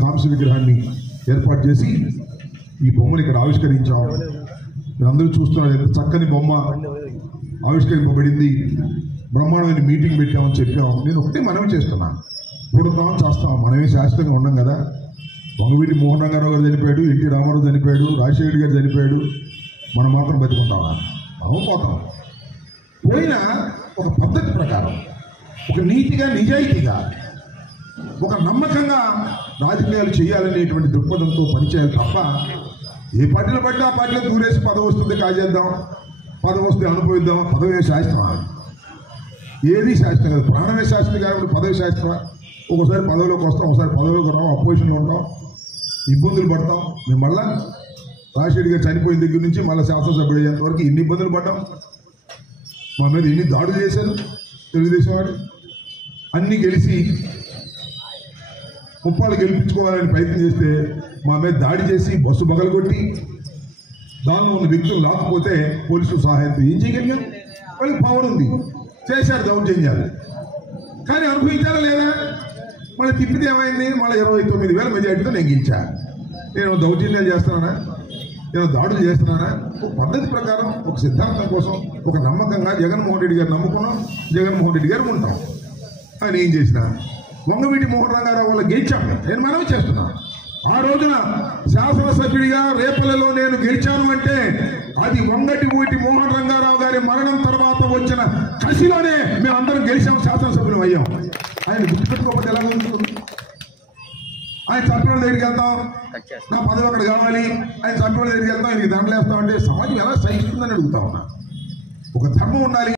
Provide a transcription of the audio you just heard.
కాంస్య విగ్రహాన్ని ఏర్పాటు చేసి ఈ బొమ్మను ఇక్కడ ఆవిష్కరించాం. మీరందరూ చూస్తున్నారు, ఎంత చక్కని బొమ్మ ఆవిష్కరింపబడింది. బ్రహ్మాండమైన మీటింగ్ పెట్టామని చెప్పాం. నేను ఒకటే మనమే చేస్తున్నాను, పుడతాం చేస్తాం, మనమే శాశ్వతంగా ఉన్నాం కదా. వంగవీటి మోహన్ రంగారావు గారు చనిపోయాడు, ఎన్టీ రామారావు చనిపోయాడు, రాజశేఖర్ గారు చనిపోయాడు, మనం మాత్రం బతుకుంటామా? మనం పోతాం. పోయినా ఒక పద్ధతి ప్రకారం, ఒక నీతిగా నిజాయితీగా, ఒక నమ్మకంగా రాజకీయాలు చేయాలనేటువంటి దృక్పథంతో పనిచేయాలి తప్ప ఏ పార్టీలో పడితే ఆ పార్టీలో దూరేసి పదవి వస్తుంది కాజేద్దాం, పదవి వస్తే అనుభవిద్దాం. పదవే శాస్త్రమా? ఏది శాస్త్రం కాదు. ప్రాణమే శాస్త్రం కాబట్టి పదవి శాస్త్రమా? ఒకసారి పదవిలోకి వస్తాం, ఒకసారి పదవిలోకి రాం, అపోజిషన్లో ఉంటాం, ఇబ్బందులు పడతాం. మేము మళ్ళా రాజశేఖర్ గారు చనిపోయిన దగ్గర నుంచి మళ్ళీ శాసనసభ్యుడు అయ్యేంత వరకు ఎన్ని ఇబ్బందులు పడ్డాం. మా మీద ఎన్ని దాడులు చేశారు తెలుగుదేశం వాడు. అన్నీ గెలిచి ముప్పాలు గెలిపించుకోవాలని ప్రయత్నం చేస్తే మా మీద దాడి చేసి బస్సు బగలగొట్టి దానిలో ఉన్న వ్యక్తులు లాకపోతే పోలీసులు సహాయంతో ఏం చేయగలిగాం? వాళ్ళకి పవర్ ఉంది, చేశారు దౌర్జన్యాలు. కానీ అనుభవించారా లేదా? మళ్ళీ తిప్పితే ఏమైంది? మళ్ళీ 29,000 మెజార్టీతో నేను గెలిచా. నేను దౌర్జన్యాలు చేస్తున్నానా? నేను దాడులు చేస్తున్నానా? ఒక పద్ధతి ప్రకారం, ఒక సిద్ధాంతం కోసం, ఒక నమ్మకంగా జగన్మోహన్ రెడ్డి గారు నమ్ముకున్నాం, జగన్మోహన్ రెడ్డి గారు ఉంటాం. ఆయన ఏం చేసినా వంగవీటి మోహన్ రంగారావు వల్ల గెలిచాను. నేను మనవి చేస్తున్నా, ఆ రోజున శాసనసభ్యుడిగా రేపల్లిలో నేను గెలిచాను అంటే అది వంగవీటి మోహన్ రంగారావు గారి మరణం తర్వాత వచ్చిన కసిలోనే మేము అందరం గెలిచాము, శాసనసభ్యులు అయ్యాం. ఆయన గుర్తుపెట్టుకోకపోతే ఎలా ఉంటుంది? ఆయన చంపిన దగ్గరికి వెళ్తాం, నా పదవి అక్కడ కావాలి, ఆయన చంపిన దగ్గరికి వెళ్తాం, ఆయనకి దండలేస్తాం అంటే సమాజం ఎలా సహిస్తుందని అడుగుతా ఉన్నా. ఒక ధర్మం ఉండాలి.